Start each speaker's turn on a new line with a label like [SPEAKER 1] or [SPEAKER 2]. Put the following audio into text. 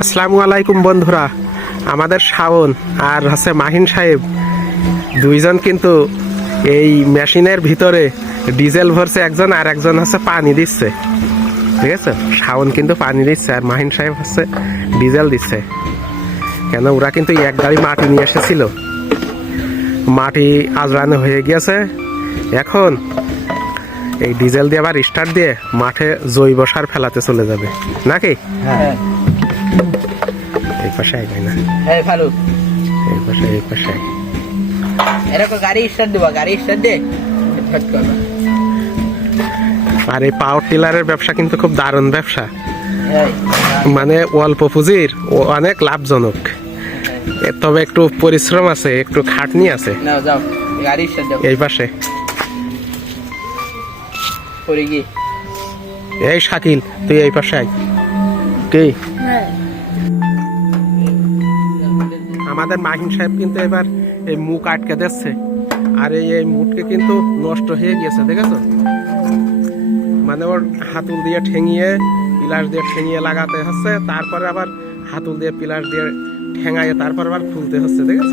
[SPEAKER 1] আসসালামু আলাইকুম বন্ধুরা। আমাদের শাওন আর হচ্ছে মাহিন সাহেব দুইজন কিন্তু এই মেশিনের ভিতরে ডিজেল ভরছে একজন আর একজন হচ্ছে পানি দিচ্ছে। ঠিক আছে? শাওন কিন্তু পানি দিচ্ছে আর মাহিন সাহেব হচ্ছে ডিজেল দিচ্ছে। কেন? ওরা কিন্তু এক গাড়ি মাটি নিয়ে এসেছিল। মাটি আজরানো হয়ে গিয়েছে। এখন এই ডিজেল দিয়ে আবার স্টার্ট দিয়ে মাঠে জৈব সার ফেলাতে চলে যাবে। নাকি?
[SPEAKER 2] হ্যাঁ।
[SPEAKER 1] এই পাশে আইবে না
[SPEAKER 2] হ্যাঁ
[SPEAKER 1] এই পাশে এই পাশে
[SPEAKER 2] এরকম গাড়ি স্টার্ট দেবো গাড়ি স্টার্ট দে
[SPEAKER 1] আর এই পাওয়ার টিলারের ব্যবসা কিন্তু খুব দারুণ ব্যবসা।
[SPEAKER 2] হ্যাঁ।
[SPEAKER 1] মানে অল্প পুঁজির অনেক লাভজনক। তবে একটু পরিশ্রম আছে একটু খাটনি আছে। এই পাশে। এই শাকিল, তুই এই পাশে কি? আমাদের মাহিন সাহেব কিন্তু এবার এই মুখ আটকে দিচ্ছে। আর এই এই মুখকে কিন্তু নষ্ট হয়ে গিয়েছে, দেখেছ? মানে ওর হাতুল দিয়ে ঠেঙিয়ে, পিলার দিয়ে ঠেঙিয়ে লাগাতে হচ্ছে, তারপরে আবার হাতুল দিয়ে পিলার দিয়ে ঠেঙাইয়ে তারপর আবার খুলতে হচ্ছে, দেখেছ?